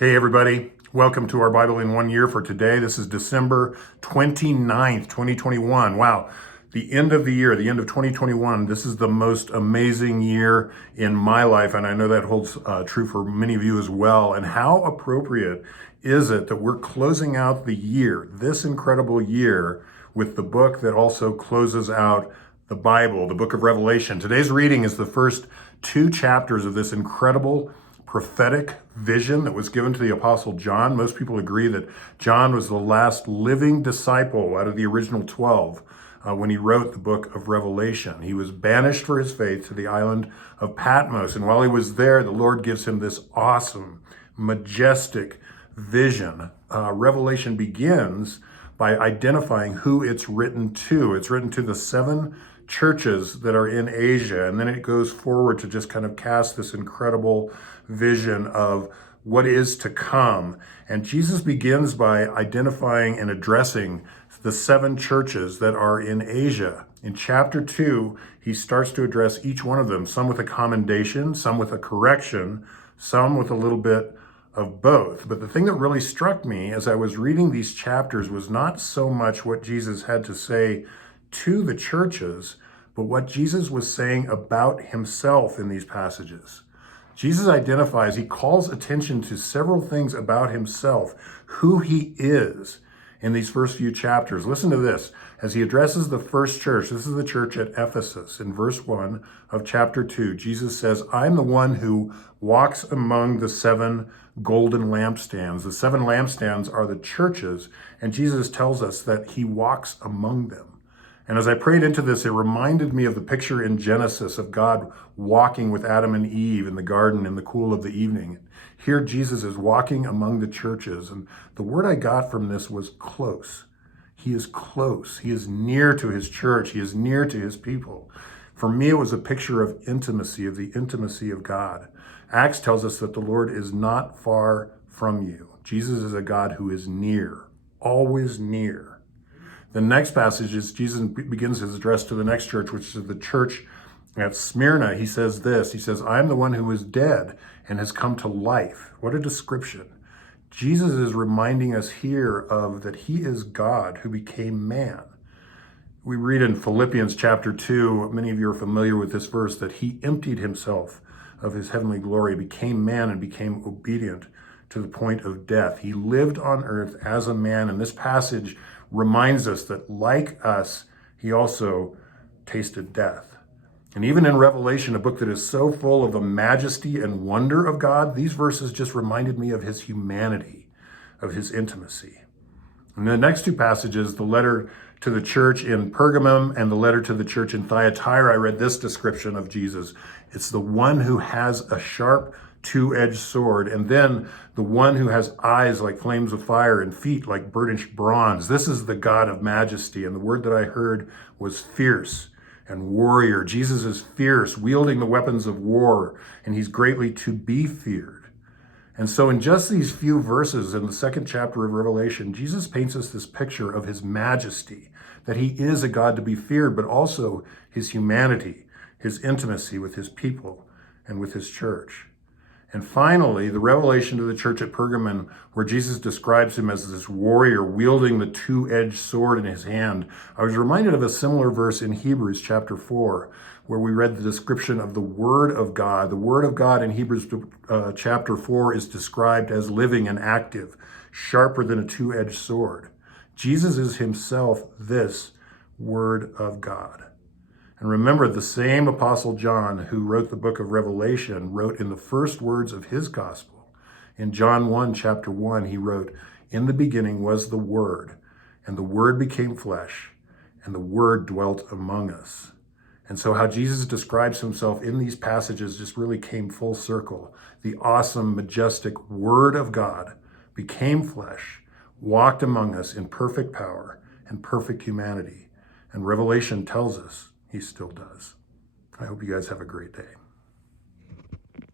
Hey everybody, welcome to our Bible in 1 year for today. This is December 29th, 2021. Wow, the end of the year, the end of 2021. This is the most amazing year in my life, and I know that holds true for many of you as well. And how appropriate is it that we're closing out the year, this incredible year, with the book that also closes out the Bible, the book of Revelation. Today's reading is the first two chapters of this incredible prophetic vision that was given to the Apostle John. Most people agree that John was the last living disciple out of the original 12 when he wrote the book of Revelation. He was banished for his faith to the island of Patmos. And while he was there, the Lord gives him this awesome, majestic vision. Revelation begins by identifying who it's written to. It's written to the seven churches that are in Asia, and then it goes forward to just kind of cast this incredible vision of what is to come. And Jesus begins by identifying and addressing the seven churches that are in Asia. In chapter 2, he starts to address each one of them, some with a commendation, some with a correction, some with a little bit of both. But the thing that really struck me as I was reading these chapters was not so much what Jesus had to say to the churches, but what Jesus was saying about himself in these passages. Jesus identifies, he calls attention to several things about himself, who he is in these first few chapters. Listen to this. As he addresses the first church, this is the church at Ephesus, in verse 1 of chapter 2, Jesus says, I'm the one who walks among the seven golden lampstands. The seven lampstands are the churches, and Jesus tells us that he walks among them. And as I prayed into this, it reminded me of the picture in Genesis of God walking with Adam and Eve in the garden in the cool of the evening. Here, Jesus is walking among the churches. And the word I got from this was close. He is close. He is near to his church. He is near to his people. For me, it was a picture of intimacy, of the intimacy of God. Acts tells us that the Lord is not far from you. Jesus is a God who is near, always near. The next passage is Jesus begins his address to the next church, which is the church at Smyrna. He says this, he says, I am the one who is dead and has come to life. What a description. Jesus is reminding us here of that he is God who became man. We read in Philippians chapter 2, many of you are familiar with this verse, that he emptied himself of his heavenly glory, became man and became obedient to the point of death. He lived on earth as a man, and this passage reminds us that, like us, he also tasted death. And even in Revelation, a book that is so full of the majesty and wonder of God, these verses just reminded me of his humanity, of his intimacy. And the next two passages, the letter to the church in Pergamum and the letter to the church in Thyatira, I read this description of Jesus. It's the one who has a sharp two-edged sword, and then the one who has eyes like flames of fire and feet like burnished bronze. This is the God of majesty, and the word that I heard was fierce and warrior. Jesus is fierce, wielding the weapons of war, and he's greatly to be feared. And so in just these few verses in the second chapter of Revelation, Jesus paints us this picture of his majesty, that he is a God to be feared, but also his humanity, his intimacy with his people and with his church. And finally, the revelation to the church at Pergamon, where Jesus describes him as this warrior wielding the two-edged sword in his hand. I was reminded of a similar verse in Hebrews chapter 4, where we read the description of the Word of God. The Word of God in Hebrews chapter 4 is described as living and active, sharper than a two-edged sword. Jesus is himself this Word of God. And remember, the same Apostle John who wrote the book of Revelation wrote in the first words of his gospel. In John 1, chapter 1, he wrote, in the beginning was the Word, and the Word became flesh, and the Word dwelt among us. And so how Jesus describes himself in these passages just really came full circle. The awesome, majestic Word of God became flesh, walked among us in perfect power and perfect humanity. And Revelation tells us he still does. I hope you guys have a great day.